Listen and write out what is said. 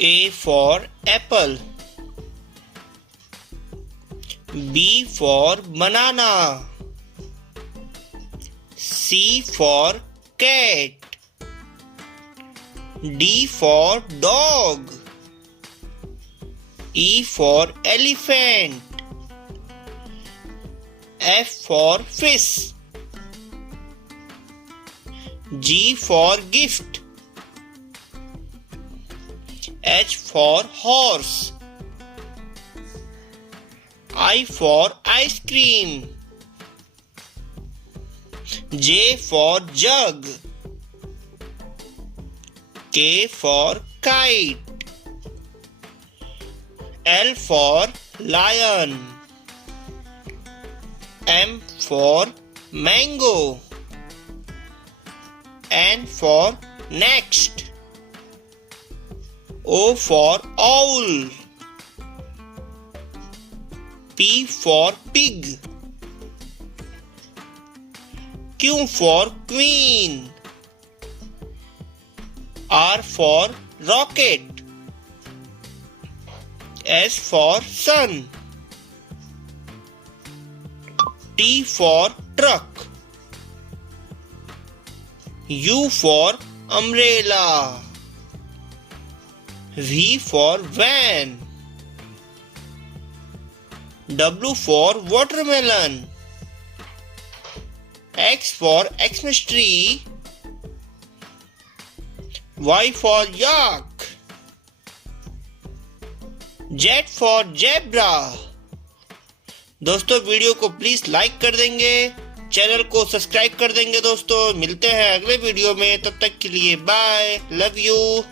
A for apple. B for banana. C for cat. D for dog. E for elephant. F for fish. G for gift. H for horse. I for ice cream. J for jug. K for kite. L for lion. M for mango. N for next. O for owl. P for pig. Q for queen. R for rocket. S for sun. T for truck. U for umbrella. V for van. W for watermelon. X for Xmas tree. Y for yak. Z for zebra. दोस्तों video को please like कर देंगे, channel को subscribe कर देंगे। दोस्तों मिलते हैं अगले वीडियो में, तब तक के लिए बाय, लव यू।